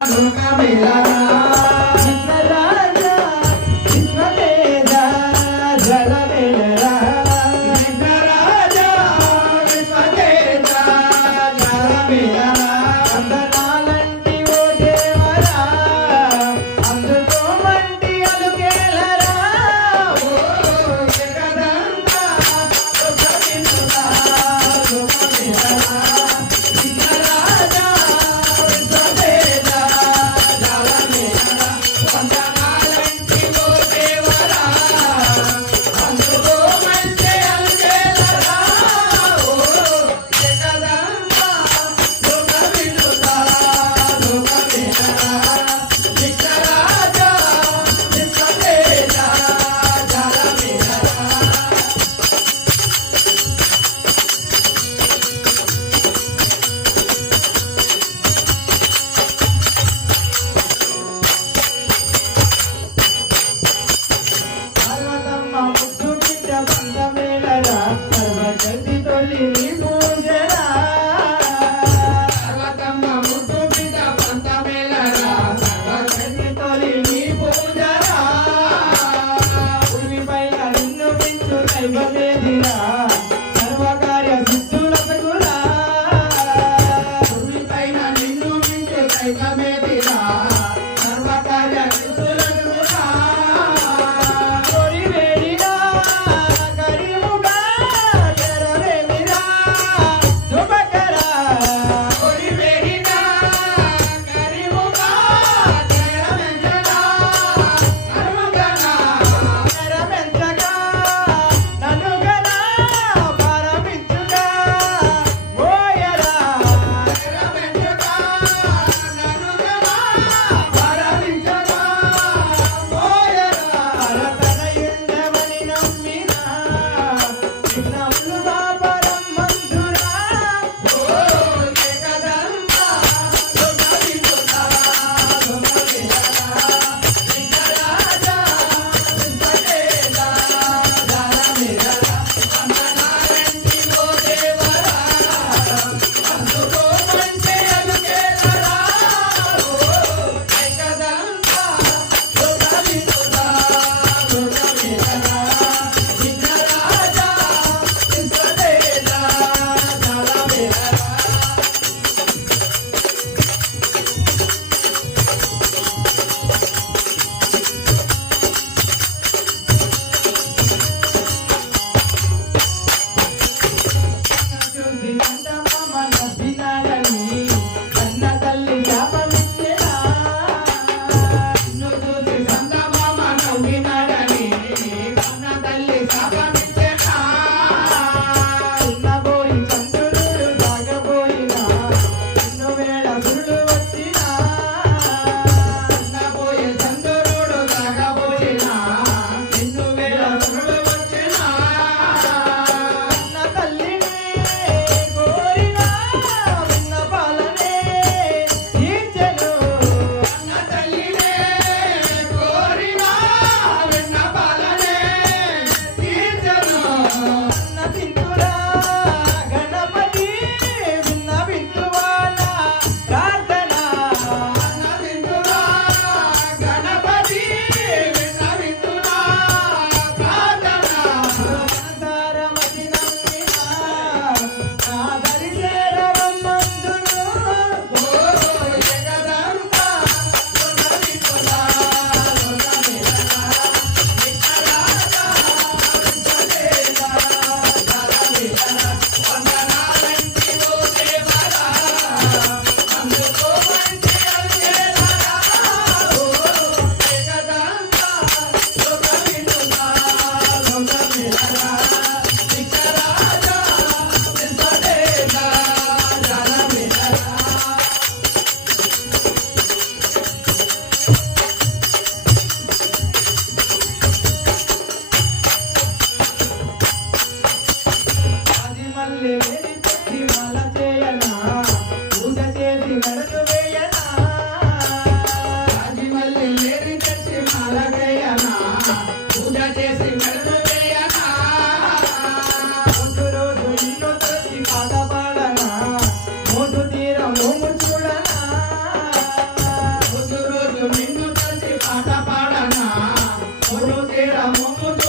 విశ్వరాజా, 너무